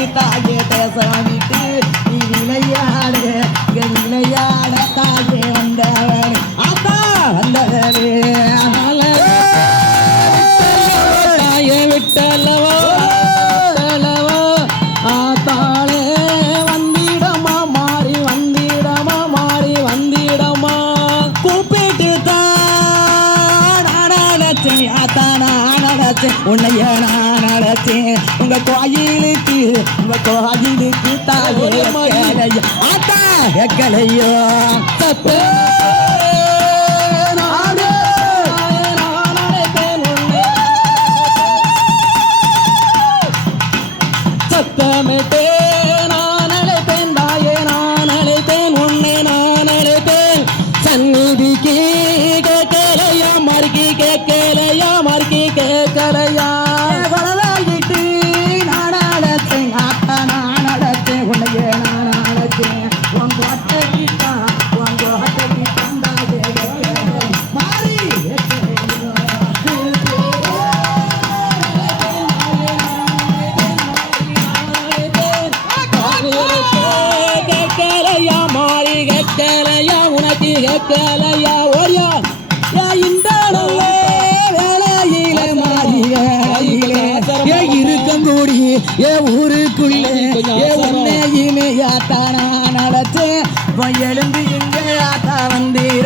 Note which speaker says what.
Speaker 1: விட்டு தாயே தேசம் விட்டு நீ விளையாடு விளையாட தாயே வந்தவன் ஆத்தா வந்தவனே
Speaker 2: தாயே விட்டல்லவோ விட்டல்லவோ ஆத்தாளே வந்திடமா மாறி வந்திடமா மாறி வந்திடமா.
Speaker 1: கூப்பிட்டு தான் ஆத்தா அழைச்சேன் உன்னைய நான் அழைச்சேன் உங்க கோயிலுக்கு உங்க கோயிலுக்கு தாயே ஆத்தா எக்கலையோ
Speaker 2: உன்னை. சத்தமிட்டே நான் அழைத்தேன் தாயே நான் அழைத்தேன் உன்னை நான் அழைத்தேன் சந்நிதிக்கு கேட்கலையா உனக்கு ஓரியா இந்த
Speaker 1: வேலையில மாறி வேலையிலே. ஏ ஏ ஊருக்குள்ளே. ஏ உன்னையுமே யாத்தா எழுந்து இங்கே யாத்தா வந்தீர்.